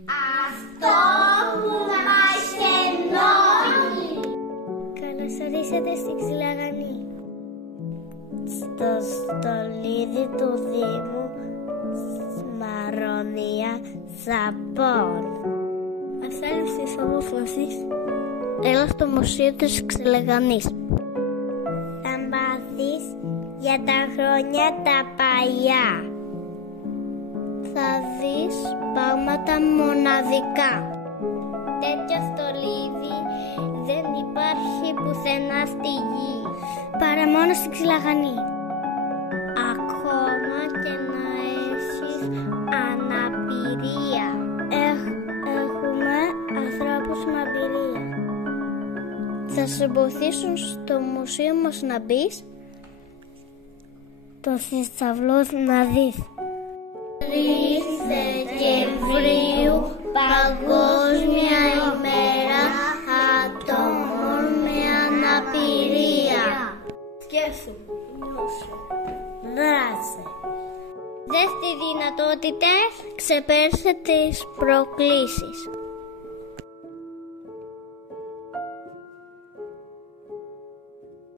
Αυτό που μας ενώνει. Καλώς ορίσατε στη Ξυλαγανή. Στο στολίδι του Δήμου Μαρονία Σαπών. Ασέλεις της Ομόφροσης. Έλα στο Μουσείο της Ξυλαγανής. Θα μάθεις για τα χρόνια τα παλιά. Θα δεις πράγματα μοναδικά. Τέτοιο στολίδι δεν υπάρχει πουθενά στη γη, παρά μόνο στη Ξυλαγανή. Ακόμα και να έχεις αναπηρία. Έχουμε ανθρώπους με εμπειρία. Θα σε βοηθήσουν στο μουσείο μας να μπεις, το θησαυρό να δεις. 3 Δεκεμβρίου, Παγκόσμια ημέρα ατόμων με αναπηρία. Σκέψου, νιώσου, δράσε. Δες τις δυνατότητες, ξεπέρασε τις προκλήσεις.